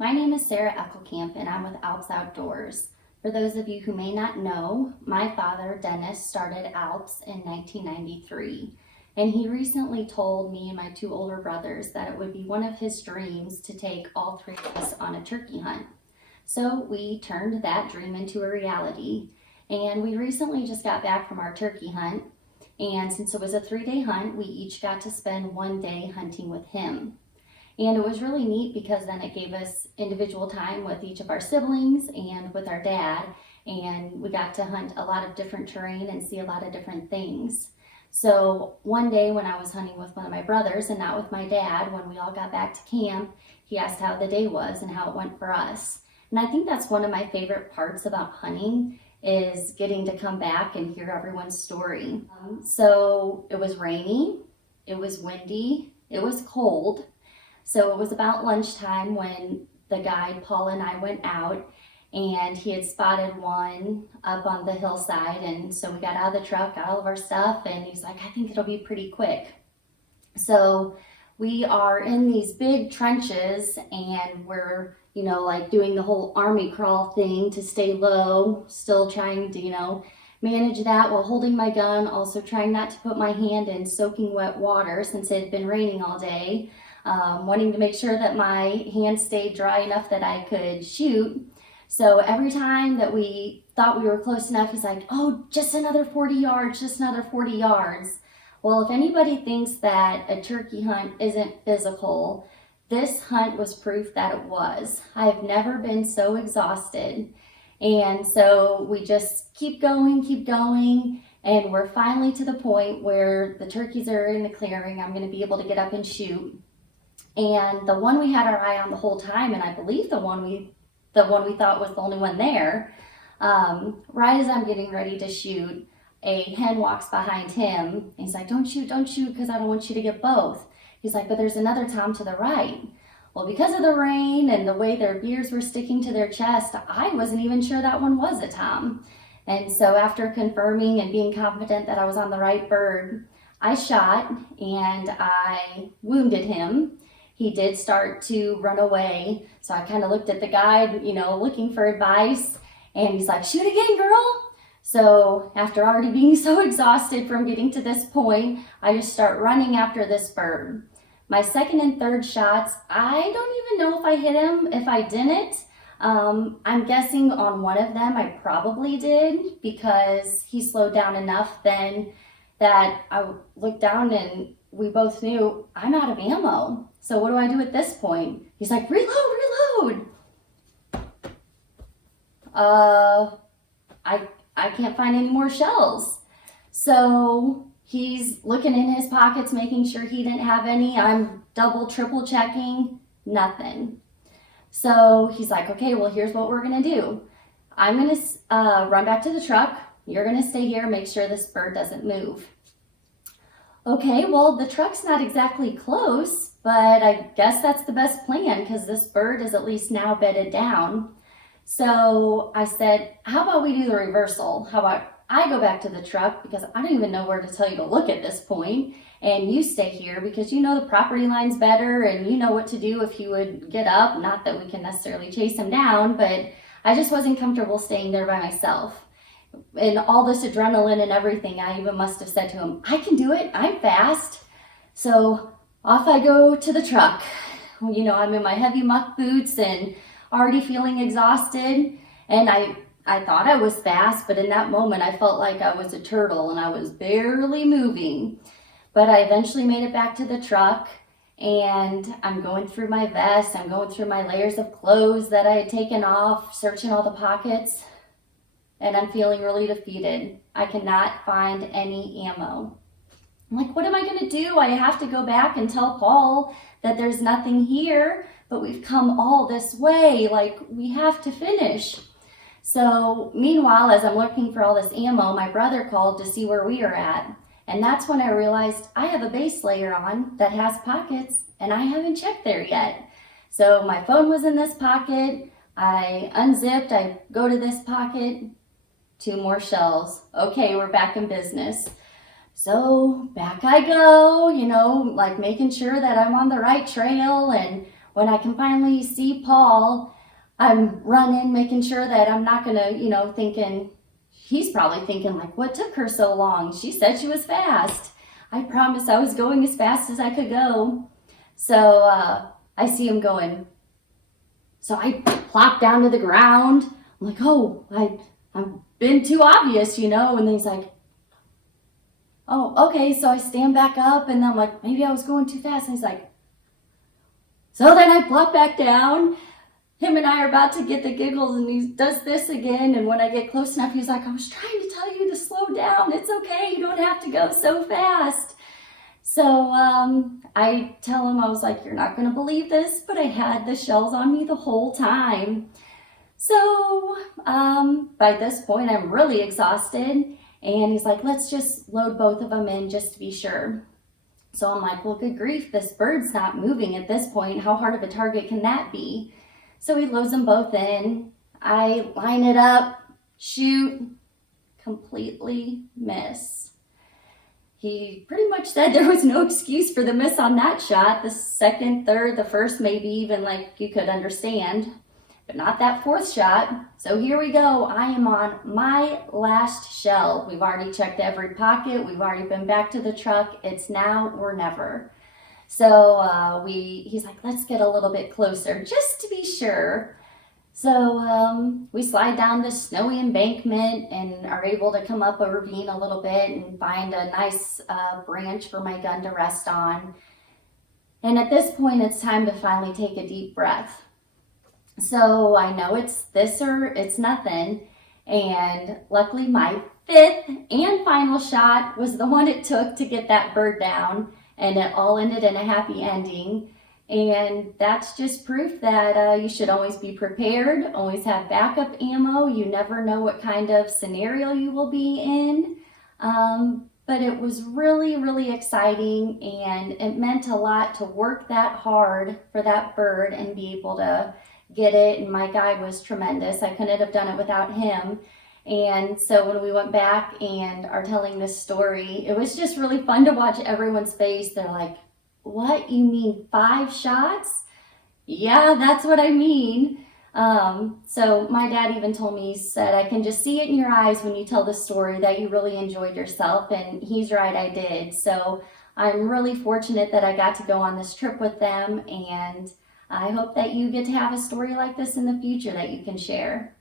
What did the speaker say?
My name is Sarah Eckelkamp and I'm with ALPS OutdoorZ. For those of you who may not know, my father, Dennis, started ALPS in 1993. And he recently told me and my two older brothers that it would be one of his dreams to take all three of us on a turkey hunt. So we turned that dream into a reality. And we recently just got back from our turkey hunt. And since it was a 3-day hunt, we each got to spend 1 day hunting with him. And it was really neat because then it gave us individual time with each of our siblings and with our dad. And we got to hunt a lot of different terrain and see a lot of different things. So one day when I was hunting with one of my brothers and not with my dad, when we all got back to camp, he asked how the day was and how it went for us. And I think that's one of my favorite parts about hunting is getting to come back and hear everyone's story. So it was rainy, it was windy, it was cold. So it was about lunchtime when the guide, Paul, and I went out, and he had spotted one up on the hillside. And so we got out of the truck, got all of our stuff, and he's like, I think it'll be pretty quick. So we are in these big trenches and we're, like doing the whole army crawl thing to stay low, still trying to, manage that while holding my gun, also trying not to put my hand in soaking wet water since it had been raining all day. Wanting to make sure that my hands stayed dry enough that I could shoot. So every time that we thought we were close enough, he's like, oh, just another 40 yards, just another 40 yards. Well, if anybody thinks that a turkey hunt isn't physical, this hunt was proof that it was. I've never been so exhausted. And so we just keep going, and we're finally to the point where the turkeys are in the clearing. I'm going to be able to get up and shoot. And the one we had our eye on the whole time, and I believe the one we thought was the only one there, right as I'm getting ready to shoot, a hen walks behind him. And he's like, don't shoot, because I don't want you to get both. He's like, but there's another tom to the right. Well, because of the rain and the way their ears were sticking to their chest, I wasn't even sure that one was a tom. And so after confirming and being confident that I was on the right bird, I shot and I wounded him. He did start to run away. So I kind of looked at the guide, looking for advice. And he's like, shoot again, girl. So after already being so exhausted from getting to this point, I just start running after this bird. My second and third shots, I don't even know if I hit him. If I didn't, I'm guessing on one of them I probably did because he slowed down enough then that I looked down and we both knew I'm out of ammo. So what do I do at this point? He's like, reload. I can't find any more shells. So he's looking in his pockets, making sure he didn't have any. I'm double, triple checking, nothing. So he's like, okay, well, here's what we're gonna do. I'm gonna run back to the truck. You're gonna stay here, make sure this bird doesn't move. Okay, well, the truck's not exactly close, but I guess that's the best plan because this bird is at least now bedded down. So I said, how about we do the reversal? How about I go back to the truck because I don't even know where to tell you to look at this point, and you stay here because you know the property line's better and you know what to do if he would get up. Not that we can necessarily chase him down, but I just wasn't comfortable staying there by myself. And all this adrenaline and everything, I even must have said to him, I can do it, I'm fast. So off I go to the truck. I'm in my heavy muck boots and already feeling exhausted. And I thought I was fast, but in that moment I felt like I was a turtle and I was barely moving. But I eventually made it back to the truck and I'm going through my vest, I'm going through my layers of clothes that I had taken off, searching all the pockets. And I'm feeling really defeated. I cannot find any ammo. I'm like, what am I gonna do? I have to go back and tell Paul that there's nothing here, but we've come all this way, like we have to finish. So meanwhile, as I'm looking for all this ammo, my brother called to see where we are at. And that's when I realized I have a base layer on that has pockets and I haven't checked there yet. So my phone was in this pocket. I unzipped, I go to this pocket, 2 more shells. Okay, we're back in business. So back I go, like making sure that I'm on the right trail. And when I can finally see Paul, I'm running, making sure that I'm not gonna, thinking, he's probably thinking like, what took her so long? She said she was fast. I promised I was going as fast as I could go. So I see him going. So I plop down to the ground. I'm like, oh, I've been too obvious, And then he's like, oh, okay. So I stand back up and I'm like, maybe I was going too fast. And he's like, so then I plop back down. Him and I are about to get the giggles and he does this again. And when I get close enough, he's like, I was trying to tell you to slow down. It's okay. You don't have to go so fast. So I tell him, I was like, you're not going to believe this, but I had the shells on me the whole time. So by this point, I'm really exhausted. And he's like, let's just load both of them in just to be sure. So I'm like, well, good grief, this bird's not moving at this point. How hard of a target can that be? So he loads them both in. I line it up, shoot, completely miss. He pretty much said there was no excuse for the miss on that shot. The second, third, the first, maybe even like you could understand, but not that fourth shot. So here we go. I am on my last shell. We've already checked every pocket. We've already been back to the truck. It's now or never. So he's like, let's get a little bit closer just to be sure. So we slide down this snowy embankment and are able to come up a ravine a little bit and find a nice branch for my gun to rest on. And at this point, it's time to finally take a deep breath. So I know it's this or it's nothing. And luckily my fifth and final shot was the one it took to get that bird down. And it all ended in a happy ending. And that's just proof that you should always be prepared, always have backup ammo. You never know what kind of scenario you will be in. But it was really, really exciting, and it meant a lot to work that hard for that bird and be able to get it. And my guide was tremendous. I couldn't have done it without him. And so when we went back and are telling this story, it was just really fun to watch everyone's face. They're like, what, you mean 5 shots? Yeah, that's what I mean. So my dad even told me, he said, I can just see it in your eyes when you tell the story that you really enjoyed yourself. And he's right, I did. So I'm really fortunate that I got to go on this trip with them. And I hope that you get to have a story like this in the future that you can share.